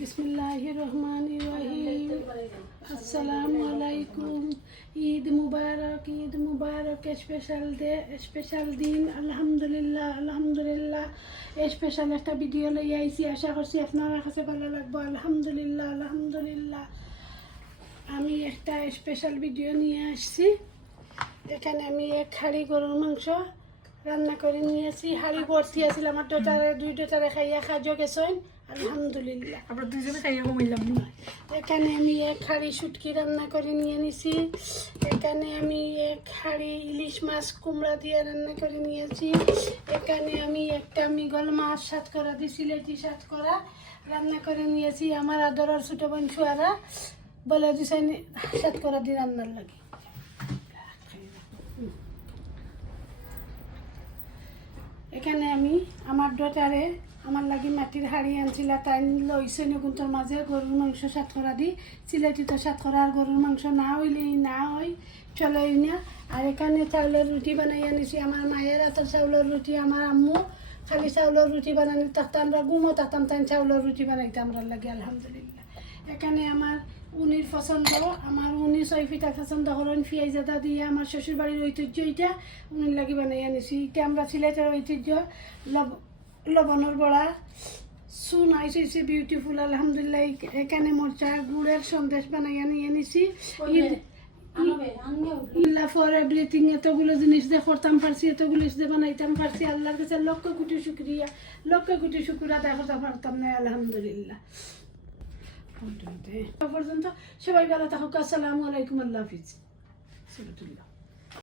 বিসমিল্লাহ রহমান রহিম আসসালামু আলাইকুম ঈদ মুবারক ঈদ মুবারক, স্পেশাল ডে স্পেশাল দিন। আলহামদুলিল্লাহ আলহামদুলিল্লাহ। স্পেশাল একটা ভিডিও লই আইছি। আশা করছি আপনার কাছে ভালো লাগবে। আলহামদুলিল্লাহ আলহামদুলিল্লাহ। আমি একটা স্পেশাল ভিডিও নিয়ে আসছি। এখানে আমি এক হাঁড়ি গরুর মাংস রান্না করে নিয়েছি হাঁড়ি ভর্তি আছিল আমার ডোটারে দুই ডোটারে খাইয়া খাজো গেছেন। আলহামদুলিল্লাহ। আমরা দুইজনে খাইয়া কমাইলাম না এখানে আমি এক হাঁড়ি শুটকি রান্না করে নিয়ে নিছি। এখানে আমি এক হাঁড়ি ইলিশ মাছ কুমড়া দিয়ে রান্না করে নিয়েছি। এখানে আমি একটা মিগল মাছ সাত করা দি সিলেটি সাত করা রান্না করে নিয়েছি। আমার আদরের ছোটো বোন ছুয়ারা বলে দিছেন সাত করা দি রান্নার লাগে। এখানে আমি আমার ডটারে আমার লাগি মাটির হাড়ি আনছিলা, তাই লইছে নগুন্তর মাঝে গরুর মাংস সাতকরা দি সিলেটি তো সাতকরা আর গরুর মাংস না হইলে না হয়, চলেই না। আর এখানে চাউলের রুটি বানাই আনিছি আমার মায়ের হাতের চাউলের রুটি আমার আম্মু খালি চাউলের রুটি বানানি তাতে আমরা গুমো তাতাম তাই চাউলের রুটি বানাইতে আমরা লাগে, আলহামদুলিল্লাহ। এখানে আমার উনির পছন্দ আমার উনি ছয় ফিটা পছন্দ করেন ফিয়াইজাদা দিয়ে আমার শ্বশুর বাড়ির ঐতিহ্য এটা উনির লাগি বানাই আনিছি। এটা আমরা সিলেটের ঐতিহ্য লব লবণের বড়া সু নাইস হয়েছে বিউটিফুল আলহামদুলিল্লাহ এখানে মোরচা গুড়ের সন্দেশ বানাই আনি ইল্লা ফর এভরিথিং এতগুলো জিনিস দিয়ে করতাম পারছি এতগুলো জিনিস দিয়ে বানাইতাম পারছি আল্লাহর কাছে লক্ষ কোটি শুক্রিয়া লক্ষ কোটি শুক্রিয়া দেখাতে পারতাম না আলহামদুলিল্লাহ। পর্যন্ত। সবাই ভালো থাকুক। আসসালামু আলাইকুম। আল্লাহ হাফিজ। সুরতুল্লাহ।